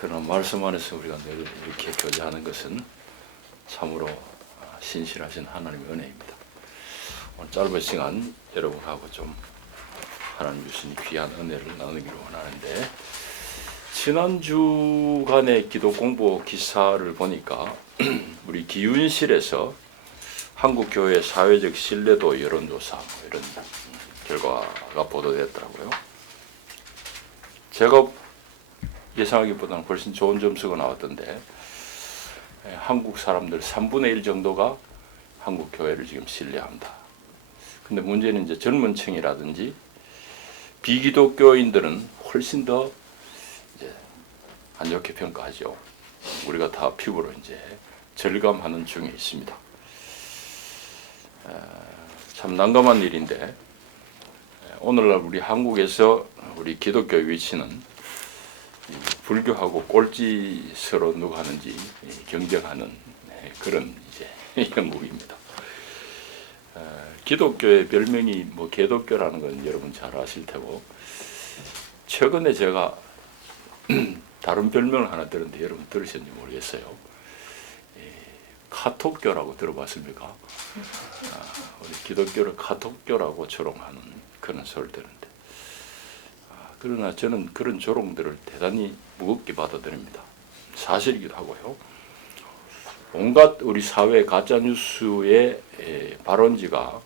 그런 말씀 안에서 우리가 늘 이렇게 교제하는 것은 참으로 신실하신 하나님의 은혜입니다. 오늘 짧은 시간 여러분하고 좀 하나님 주신 귀한 은혜를 나누기로 원하는데, 지난 주간의 기도 공부 기사를 보니까 우리 기윤실에서 한국 교회 사회적 신뢰도 여론조사 이런 결과가 보도됐더라고요. 제가 예상하기보다는 훨씬 좋은 점수가 나왔던데, 한국 사람들 3분의 1 정도가 한국 교회를 지금 신뢰한다. 근데 문제는 이제 젊은 층이라든지 비기독교인들은 훨씬 더 이제 안 좋게 평가하죠. 우리가 다 피부로 이제 절감하는 중에 있습니다. 참 난감한 일인데, 오늘날 우리 한국에서 우리 기독교의 위치는 불교하고 꼴찌서로 누가 하는지 경쟁하는 그런 이제 영국입니다. 기독교의 별명이 뭐 개독교라는 건 여러분 잘 아실 테고, 최근에 제가 다른 별명을 하나 들었는데 여러분 들으셨는지 모르겠어요. 카톡교라고 들어봤습니까? 우리 기독교를 카톡교라고 조롱하는 그런 소리를 들었는데, 그러나 저는 그런 조롱들을 대단히 무겁게 받아들입니다. 사실이기도 하고요. 온갖 우리 사회 가짜뉴스의 발원지가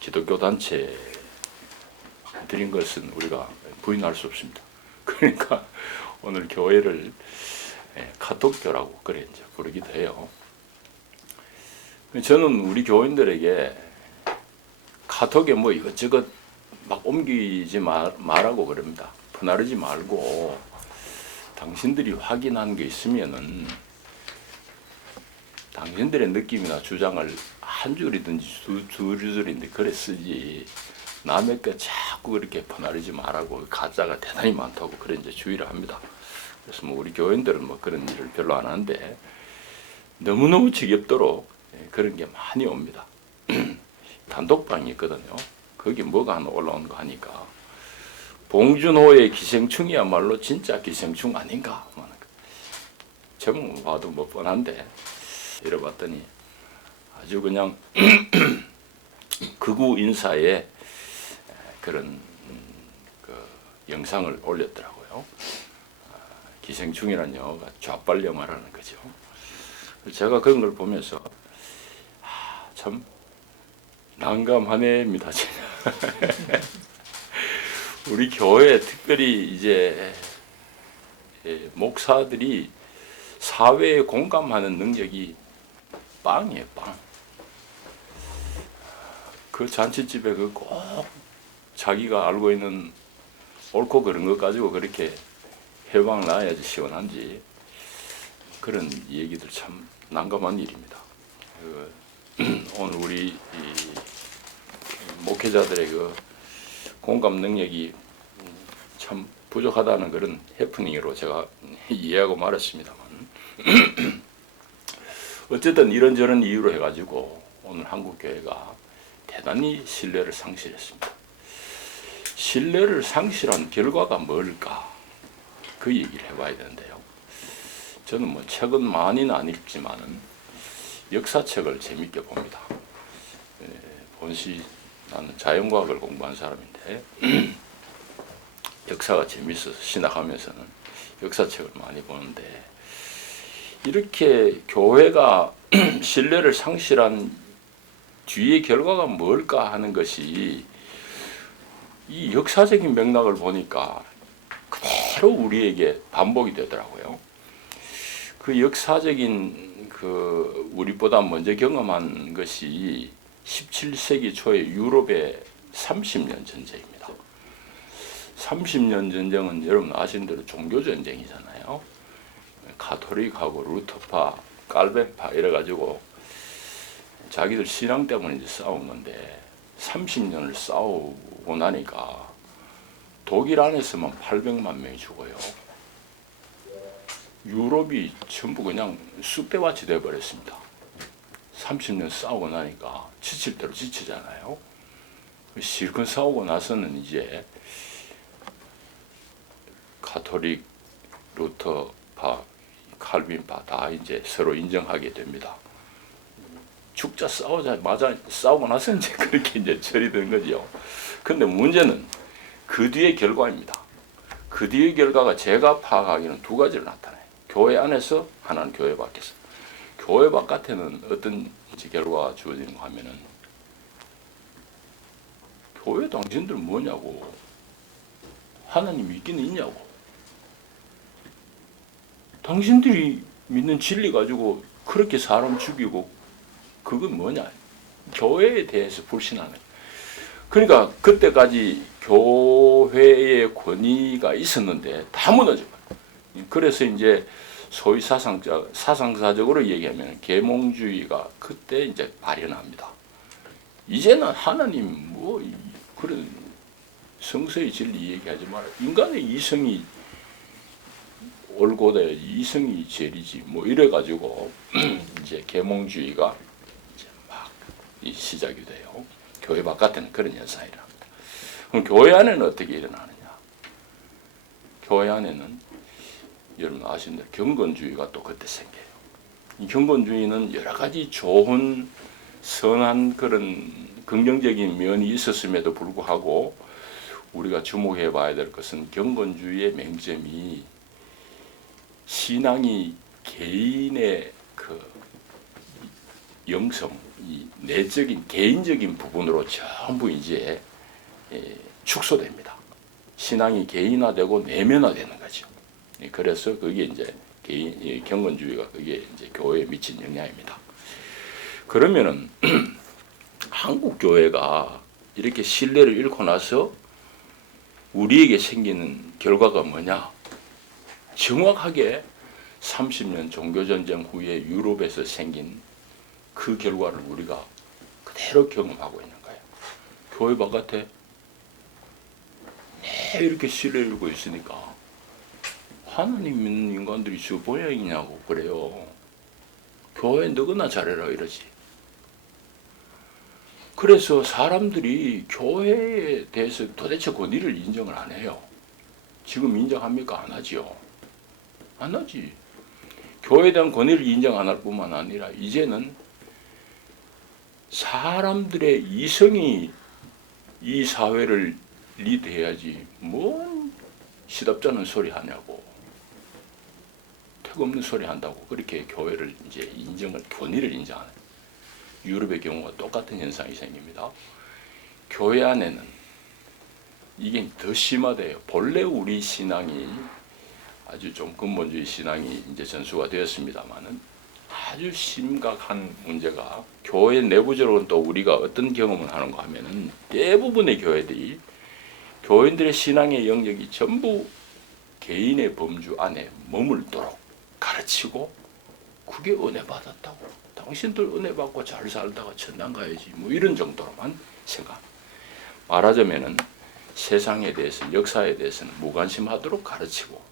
기독교 단체들인 것은 우리가 부인할 수 없습니다. 그러니까 오늘 교회를 카톡교라고 그래 이제 부르기도 해요. 저는 우리 교인들에게 카톡에 뭐 이것저것 막 옮기지 말라고 그럽니다. 퍼나르지 말고 당신들이 확인한 게 있으면은 당신들의 느낌이나 주장을 한 줄이든지 두 줄인데 그래 쓰지, 남의 거 자꾸 그렇게 퍼나르지 말라고. 가짜가 대단히 많다고 그래 이제 주의를 합니다. 그래서 뭐 우리 교인들은 뭐 그런 일을 별로 안 하는데, 너무너무 지겹도록 그런 게 많이 옵니다. 단독방이 있거든요. 거기 뭐가 하나 올라온 거 하니까 봉준호의 기생충이야말로 진짜 기생충 아닌가. 제목 봐도 뭐 뻔한데 이래봤더니 아주 그냥 극우 인사의 그런 그 영상을 올렸더라고요. 기생충이라는 영화가 좌빨 영화라는 거죠. 제가 그런 걸 보면서 참 난감하네입니다. 우리 교회 특별히 이제 목사들이 사회에 공감하는 능력이 빵이에요, 빵. 그 잔치집에 그 꼭 자기가 알고 있는 옳고 그른 것 가지고 그렇게 해방 나야지 시원한지, 그런 얘기들 참 난감한 일입니다. 오늘 우리 목회자들의 그 공감 능력이 참 부족하다는 그런 해프닝으로 제가 이해하고 말았습니다만, 어쨌든 이런저런 이유로 해가지고 오늘 한국교회가 대단히 신뢰를 상실했습니다. 신뢰를 상실한 결과가 뭘까? 그 얘기를 해봐야 되는데요. 저는 뭐 책은 많이는 안 읽지만은 역사책을 재밌게 봅니다. 본시 나는 자연과학을 공부한 사람인데 역사가 재밌어서 신학하면서는 역사책을 많이 보는데, 이렇게 교회가 신뢰를 상실한 뒤의 결과가 뭘까 하는 것이 이 역사적인 맥락을 보니까 그대로 우리에게 반복이 되더라고요. 그 역사적인 그 우리보다 먼저 경험한 것이 17세기 초의 유럽의 30년 전쟁입니다. 30년 전쟁은 여러분 아시는 대로 종교전쟁이잖아요. 가톨릭하고 루터파, 깔벤파 이래가지고 자기들 신앙 때문에 이제 싸운 건데, 30년을 싸우고 나니까 독일 안에서만 800만 명이 죽어요. 유럽이 전부 그냥 쑥대밭이 되어버렸습니다. 30년 싸우고 나니까 지칠 대로 지치잖아요. 실컷 싸우고 나서는 이제 가톨릭 루터파, 칼빈파 다 이제 서로 인정하게 됩니다. 죽자 싸우고 나서 이제 그렇게 이제 처리된 거죠. 근데 문제는 그 뒤의 결과입니다. 그 뒤의 결과가 제가 파악하기는 두 가지를 나타내요. 교회 안에서, 하나는 교회 밖에서. 교회 바깥에는 어떤 결과가 주어지는가 하면은, 교회 당신들 뭐냐고, 하나님 있기는 있냐고, 당신들이 믿는 진리 가지고 그렇게 사람 죽이고 그건 뭐냐, 교회에 대해서 불신하는. 그러니까 그때까지 교회의 권위가 있었는데 다 무너져. 그래서 이제 소위 사상사적으로 얘기하면 계몽주의가 그때 이제 발현합니다. 이제는 하나님 뭐 그런 성서의 진리 얘기하지 마라. 인간의 이성이 옳고 이성이 제리지 뭐 이래가지고 이제 계몽주의가 이제 막 시작이 돼요. 교회 바깥에는 그런 현상이 일어납니다. 그럼 교회 안에는 어떻게 일어나느냐? 교회 안에는 여러분 아시는 대로 경건주의가 또 그때 생겨요. 이 경건주의는 여러 가지 좋은 선한 그런 긍정적인 면이 있었음에도 불구하고 우리가 주목해 봐야 될 것은 경건주의의 맹점이 신앙이 개인의 그 영성, 이 내적인 개인적인 부분으로 전부 이제 축소됩니다. 신앙이 개인화되고 내면화되는 거죠. 그래서 그게 이제 경건주의가 그게 이제 교회에 미친 영향입니다. 그러면은 한국 교회가 이렇게 신뢰를 잃고 나서 우리에게 생기는 결과가 뭐냐? 정확하게 30년 종교전쟁 후에 유럽에서 생긴 그 결과를 우리가 그대로 경험하고 있는 거예요. 교회 바깥에 이렇게 신뢰를 잃고 있으니까 하나님 믿는 인간들이 저 모양이냐고 그래요. 교회 너거나 잘해라 이러지. 그래서 사람들이 교회에 대해서 도대체 권위를 인정을 안 해요. 지금 인정합니까? 안 하지요. 안 하지. 교회에 대한 권위를 인정 안 할 뿐만 아니라 이제는 사람들의 이성이 이 사회를 리드해야지 뭔 시답잖은 소리 하냐고, 택없는 소리 한다고 그렇게 교회를 이제 권위를 인정하는 유럽의 경우가 똑같은 현상이 생깁니다. 교회 안에는 이게 더 심화돼요. 본래 우리 신앙이 아주 좀 근본주의 신앙이 이제 전수가 되었습니다만은 아주 심각한 문제가 교회 내부적으로는 또 우리가 어떤 경험을 하는가 하면은 대부분의 교회들이 교인들의 신앙의 영역이 전부 개인의 범주 안에 머물도록 가르치고 그게 은혜 받았다고, 당신들 은혜 받고 잘 살다가 천당 가야지 뭐 이런 정도로만 생각. 말하자면은 세상에 대해서 역사에 대해서는 무관심하도록 가르치고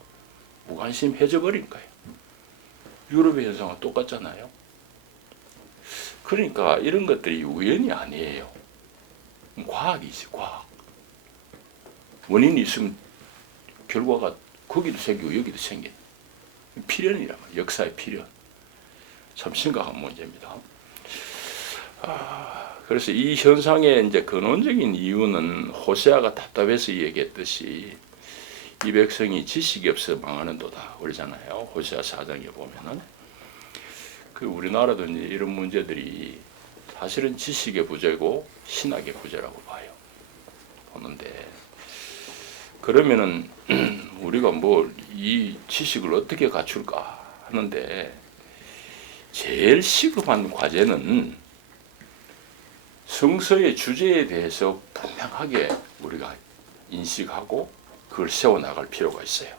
무관심해져 버린 거예요. 유럽의 현상과 똑같잖아요. 그러니까 이런 것들이 우연이 아니에요. 과학이지, 과학. 원인이 있으면 결과가 거기도 생기고 여기도 생겨. 필연이란 말이에요. 역사의 필연. 참 심각한 문제입니다. 그래서 이 현상의 이제 근원적인 이유는 호세아가 답답해서 얘기했듯이 이 백성이 지식이 없어 망하는도다 그러잖아요. 호세아 4장에 보면은 그 우리나라도 이제 이런 문제들이 사실은 지식의 부재고 신학의 부재라고 봐요. 보는데 그러면은 우리가 뭐 이 지식을 어떻게 갖출까 하는데 제일 시급한 과제는 성서의 주제에 대해서 분명하게 우리가 인식하고 그걸 세워나갈 필요가 있어요.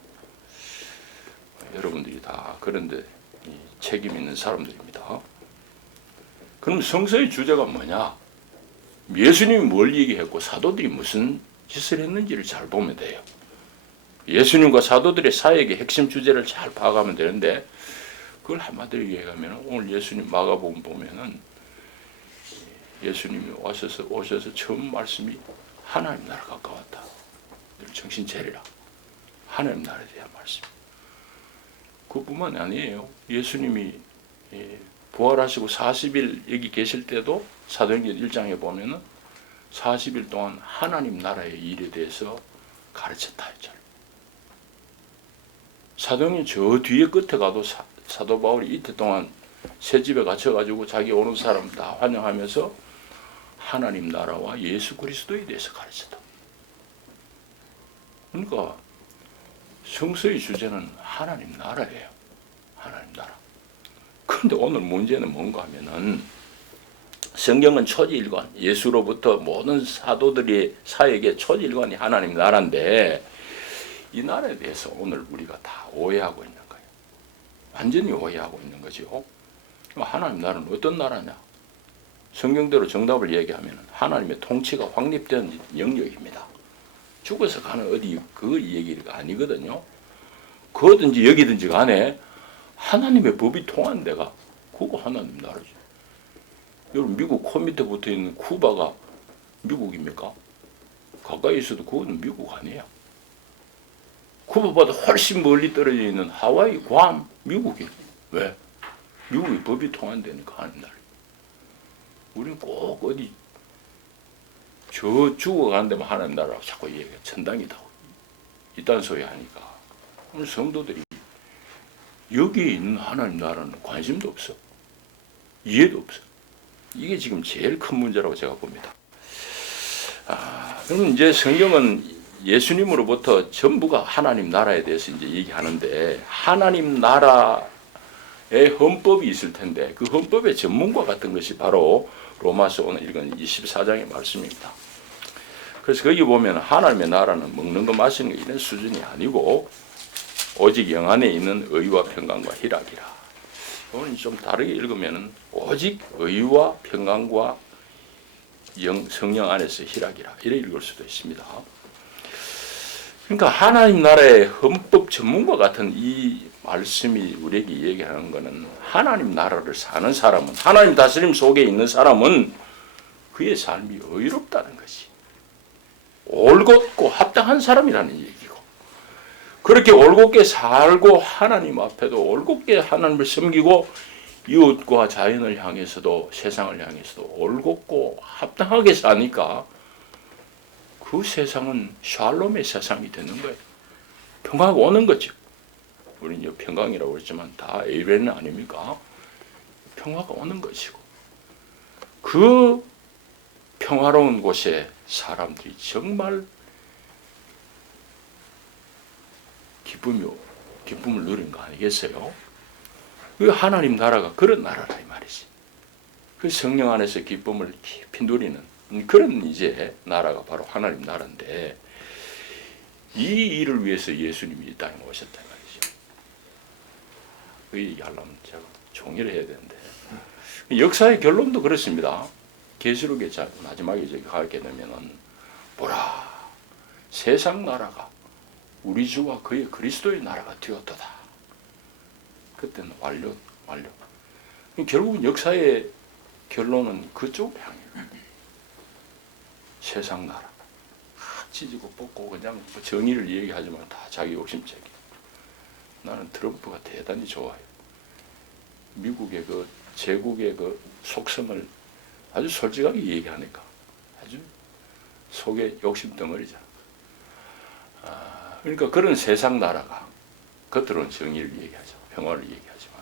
여러분들이 다 그런데 책임 있는 사람들입니다. 그럼 성서의 주제가 뭐냐? 예수님이 뭘 얘기했고 사도들이 무슨 짓을 했는지를 잘 보면 돼요. 예수님과 사도들의 사역의 핵심 주제를 잘 파악하면 되는데 그걸 한마디로 얘기하면 오늘 예수님 마가복음 보면은 예수님이 오셔서 처음 말씀이 하나님 나라 가까웠다. 정신 차리라. 하나님 나라에 대한 말씀. 그뿐만이 아니에요. 예수님이 부활하시고 40일 여기 계실 때도 사도행전 1장에 보면은 40일 동안 하나님 나라의 일에 대해서 가르쳤다 했잖아요. 사도행전 저 뒤에 끝에 가도 사도 바울이 이틀 동안 새 집에 갇혀가지고 자기 오는 사람 다 환영하면서 하나님 나라와 예수 그리스도에 대해서 가르쳤다. 그러니까 성서의 주제는 하나님 나라예요. 하나님 나라. 그런데 오늘 문제는 뭔가 하면은 성경은 초지일관, 예수로부터 모든 사도들의 사역의 초지일관이 하나님 나라인데 이 나라에 대해서 오늘 우리가 다 오해하고 있는 거예요. 완전히 오해하고 있는 거죠. 하나님 나라는 어떤 나라냐? 성경대로 정답을 얘기하면 하나님의 통치가 확립된 영역입니다. 죽어서 가는 어디 그 얘기가 아니거든요. 그거든지 여기든지 간에 하나님의 법이 통한 데가 그거 하나님 나라죠. 여러분 미국 코 밑에 붙어있는 쿠바가 미국입니까? 가까이 있어도 그거는 미국 아니에요. 쿠바보다 훨씬 멀리 떨어져 있는 하와이, 괌, 미국이에요. 왜? 미국의 법이 통한다니까 하는 날. 우리는 꼭 어디 저 죽어가는 데만 하는 나라라고 자꾸 얘기해. 천당이다. 이딴 소리 하니까. 오늘 성도들이 여기 있는 하나님 나라는 관심도 없어. 이해도 없어. 이게 지금 제일 큰 문제라고 제가 봅니다. 그럼 이제 성경은 예수님으로부터 전부가 하나님 나라에 대해서 이제 얘기하는데 하나님 나라의 헌법이 있을 텐데 그 헌법의 전문가 같은 것이 바로 로마서 오늘 읽은 24장의 말씀입니다. 그래서 거기 보면 하나님의 나라는 먹는 거 마시는 거 이런 수준이 아니고 오직 영 안에 있는 의와 평강과 희락이라. 오늘 좀 다르게 읽으면 오직 의와 평강과 성령 안에서 희락이라 이렇게 읽을 수도 있습니다. 그러니까 하나님 나라의 헌법 전문가 같은 이 말씀이 우리에게 얘기하는 것은 하나님 나라를 사는 사람은 하나님 다스림 속에 있는 사람은 그의 삶이 의롭다는 것이 올곧고 합당한 사람이라는 얘기고 그렇게 올곧게 살고 하나님 앞에도 올곧게 하나님을 섬기고 이웃과 자연을 향해서도 세상을 향해서도 올곧고 합당하게 사니까 그 세상은 샬롬의 세상이 되는 거예요. 평화가 오는 거죠. 우리는 평강이라고 그랬지만 다 에이벤은 아닙니까? 평화가 오는 것이고 그 평화로운 곳에 사람들이 정말 기쁨을 누린 거 아니겠어요? 그 하나님 나라가 그런 나라라 이 말이지. 그 성령 안에서 기쁨을 깊이 누리는 그런 이제 나라가 바로 하나님 나라인데 이 일을 위해서 예수님이 이 땅에 오셨다 이 말이죠. 그 얘기하려면 제가 종이를 해야 되는데 역사의 결론도 그렇습니다. 계시록의 마지막에 저기 가게 되면은 보라 세상 나라가 우리 주와 그의 그리스도의 나라가 되었도다. 그때는 완료. 결국은 역사의 결론은 그쪽으로 향해요. 세상 나라. 찢고 뽑고 그냥 정의를 얘기하지만 다 자기 욕심쟁이. 나는 트럼프가 대단히 좋아요. 미국의 그 제국의 그 속성을 아주 솔직하게 얘기하니까 아주 속에 욕심 덩어리잖아. 그러니까 그런 세상 나라가 겉으로는 정의를 얘기하죠. 평화를 얘기하지만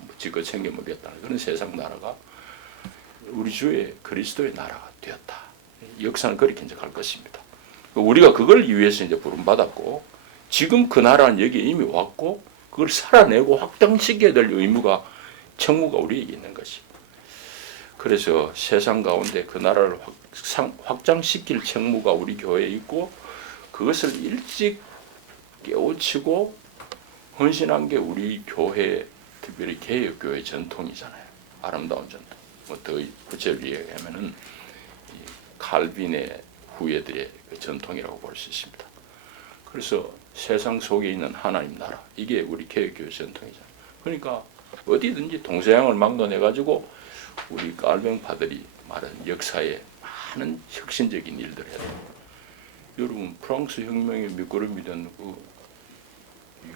뭐 지껏 챙겨 먹겠다는 그런 세상 나라가 우리 주의 그리스도의 나라가 되었다. 역사는 그렇게 이제 갈 것입니다. 우리가 그걸 위해서 이제 부름받았고 지금 그 나라는 여기에 이미 왔고 그걸 살아내고 확장시켜야 될 의무가 청구가 우리에게 있는 것이. 그래서 세상 가운데 그 나라를 확장시킬 책무가 우리 교회에 있고 그것을 일찍 깨우치고 헌신한 게 우리 교회 특별히 개혁교회 전통이잖아요. 아름다운 전통. 뭐 더 구체적으로 얘기하면은 칼빈의 후예들의 그 전통이라고 볼 수 있습니다. 그래서 세상 속에 있는 하나님 나라 이게 우리 개혁교회 전통이잖아요. 그러니까 어디든지 동서양을 막론해가지고 우리 깔병파들이 말하는 역사에 많은 혁신적인 일들을 해야 돼요. 여러분 프랑스 혁명의 밑거름이 된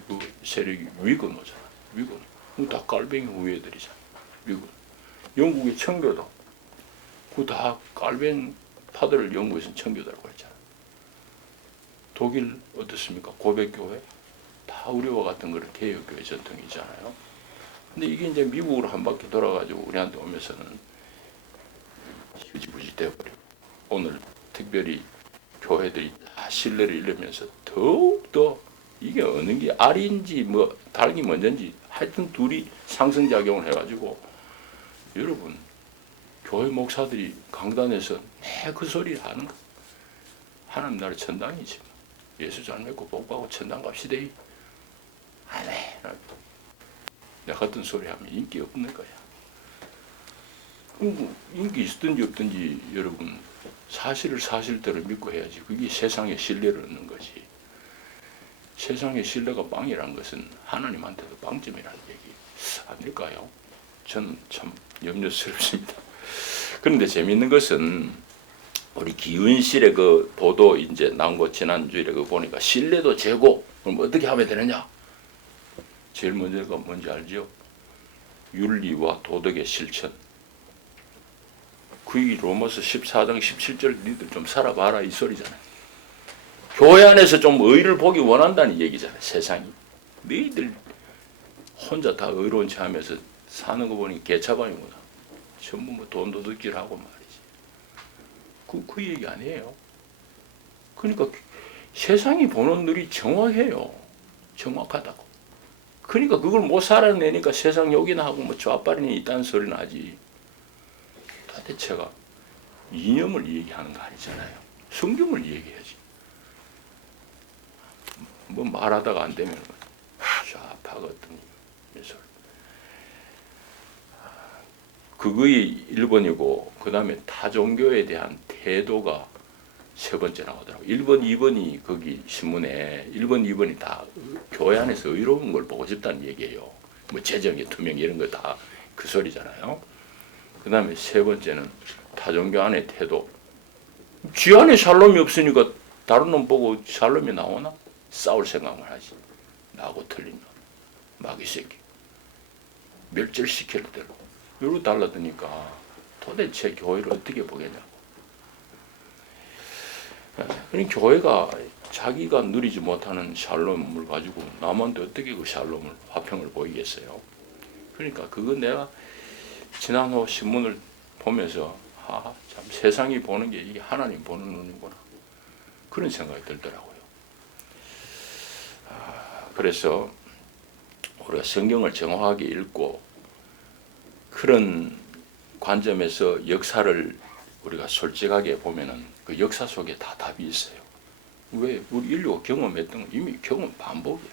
그 세력이 위건호잖아요. 미국은. 다 깔뱅이 후예들이잖아. 미국은. 영국의 청교도. 그 다 깔뱅 파들을 영국에서는 청교도라고 했잖아. 독일 어떻습니까? 고백교회. 다 우리와 같은 그런 개혁교회 전통이잖아요. 근데 이게 이제 미국으로 한 바퀴 돌아가지고 우리한테 오면서는 흐지부지 되어버리고, 오늘 특별히 교회들이 다 신뢰를 잃으면서 더욱더 이게 어느 게 알인지 뭐 닭이 먼저인지 하여튼 둘이 상승작용을 해가지고, 여러분 교회 목사들이 강단에서 매 그 소리를 하는 거. 하나님 나라 천당이지. 예수 잘 믿고 복받고 천당 갑시다. 아멘. 내 같은 소리 하면 인기 없는 거야. 인기 있든지 없든지 여러분 사실을 사실대로 믿고 해야지. 그게 세상의 신뢰를 얻는 거지. 세상의 신뢰가 빵이라는 것은 하나님한테도 빵점이라는 얘기 아닐까요? 저는 참 염려스럽습니다. 그런데 재미있는 것은 우리 기훈실의 그 보도 이제 나온 거 지난주에 그 보니까 신뢰도 재고, 그럼 어떻게 하면 되느냐? 제일 먼저가 뭔지 알죠? 윤리와 도덕의 실천. 그게 로마서 14장 17절 니들 좀 살아봐라 이 소리잖아요. 교회 안에서 좀 의를 보기 원한다는 얘기잖아요. 세상이. 너희들 혼자 다 의로운 체 하면서 사는 거 보니 개차반이구나. 전부 뭐 돈 도둑질하고 말이지. 그 얘기 아니에요. 그러니까 세상이 보는 눈이 정확해요. 정확하다고. 그러니까 그걸 못 살아내니까 세상 욕이나 하고 뭐 좌빨이니 있다는 소리는 하지. 도대체가 이념을 얘기하는 거 아니잖아요. 성경을 얘기해야지. 뭐 말하다가 안 되면 좌파거든. 그거의 1번이고, 그 다음에 타종교에 대한 태도가 세 번째 나오더라고요. 1번, 2번이 거기 신문에 1번, 2번이 다 교회 안에서 의로운 걸 보고 싶다는 얘기예요. 뭐 재정의 투명 이런 거 다 그 소리잖아요. 그 다음에 세 번째는 타종교 안의 태도. 지 안에 샬롬이 없으니까 다른 놈 보고 샬롬이 나오나? 싸울 생각만 하지. 나하고 틀린 놈. 마귀 새끼. 멸절시킬 대로. 이로 달라드니까 도대체 교회를 어떻게 보겠냐고. 그러니까 교회가 자기가 누리지 못하는 샬롬을 가지고 남한테 어떻게 그 샬롬을, 화평을 보이겠어요. 그러니까 그거 내가 지난 후 신문을 보면서 참 세상이 보는 게 이게 하나님 보는 눈이구나. 그런 생각이 들더라고요. 그래서 우리가 성경을 정확하게 읽고 그런 관점에서 역사를 우리가 솔직하게 보면은 그 역사 속에 다 답이 있어요. 왜? 우리 인류가 경험했던 건 이미 경험 반복이야.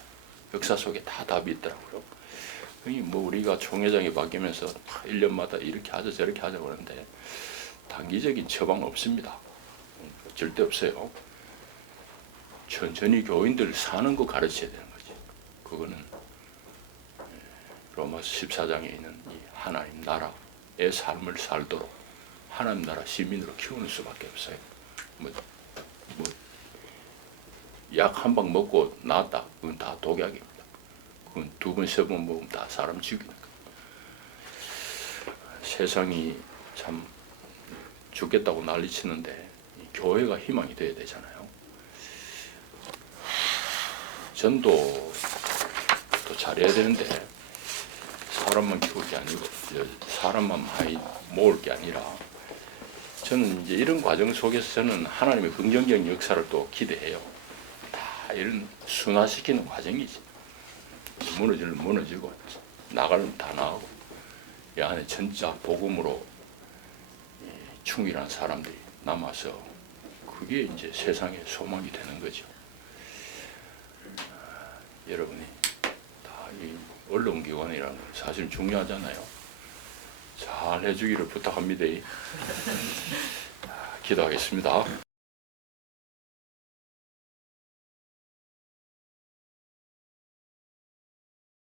역사 속에 다 답이 있더라고요. 뭐 우리가 총회장이 바뀌면서 1년마다 이렇게 하자 저렇게 하자 그러는데 단기적인 처방 없습니다. 절대 없어요. 천천히 교인들 사는 거 가르쳐야 되는 거지. 그거는 로마서 14장에 있는 이 하나님 나라의 삶을 살도록 하나님 나라 시민으로 키우는 수밖에 없어요. 약 한 방 먹고 나았다. 그건 다 독약입니다. 그건 2번, 3번 먹으면 다 사람 죽이는 거예요. 세상이 참 죽겠다고 난리치는데 교회가 희망이 돼야 되잖아요. 전도도 잘해야 되는데 사람만 키울 게 아니고 사람만 많이 모을 게 아니라 저는 이제 이런 과정 속에서 저는 하나님의 긍정적인 역사를 또 기대해요. 다 이런 순화시키는 과정이지. 무너지면 무너지고 나가면 다 나가고 이 안에 진짜 복음으로 충실한 사람들이 남아서 그게 이제 세상의 소망이 되는 거죠. 여러분이 다 이 언론기관이라는 건 사실 중요하잖아요. 잘 해주기를 부탁합니다. 기도하겠습니다.